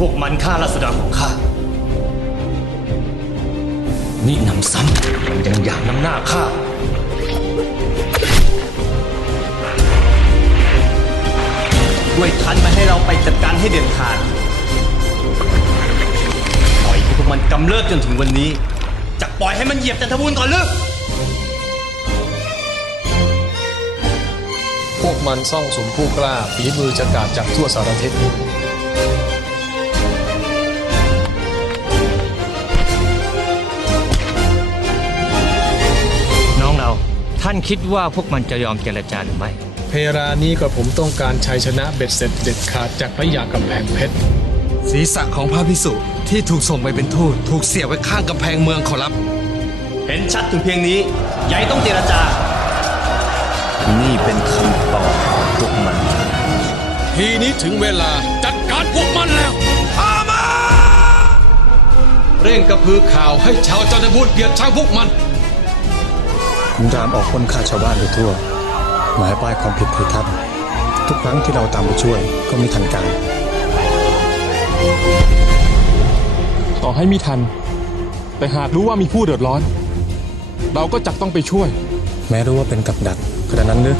พวกมันฆ่าราษฎรของข้านี่นำซ้ำมันยังอยากนำหน้าข้าด้วยทันมาให้เราไปจัดการให้เด็ดขาดปล่อยให้พวกมันกำเริบจนถึงวันนี้จะปล่อยให้มันเหยียบจันทบุญก่อนหรือพวกมันซ่องสมผู้กล้าฝีมือจะกาดจากทั่วสารทิศ ท่านคิดว่าพวกมันจะยอมเจรจาหรือไม่ เพรานี้กับผมต้องการชัยชนะเบ็ดเสร็จเด็ดขาดจากพระยากำแพงเพชร ศีรษะของพระพิสุที่ถูกส่งไปเป็นทูตถูกเสียบไว้ข้างกำแพงเมืองขอรับ เห็นชัดถึงเพียงนี้ใหญ่ต้องเจรจา นี่เป็นคำตอบของพวกมัน ทีนี้ถึงเวลาจัดการพวกมันแล้วอามา เร่งกระพือข่าวให้ชาวจันทบุรีเกลียดชังพวกมัน ขุนรามออกค้นฆ่าชาวบ้านไปทั่ว หมายป้ายความผิดให้ท่านทุกครั้งที่เราตามไปช่วยก็ไม่ทันการ ต่อให้มีทัน แต่หากรู้ว่ามีผู้เดือดร้อน เราก็จักต้องไปช่วย แม้รู้ว่าเป็นกับดักขณะนั้นหรือ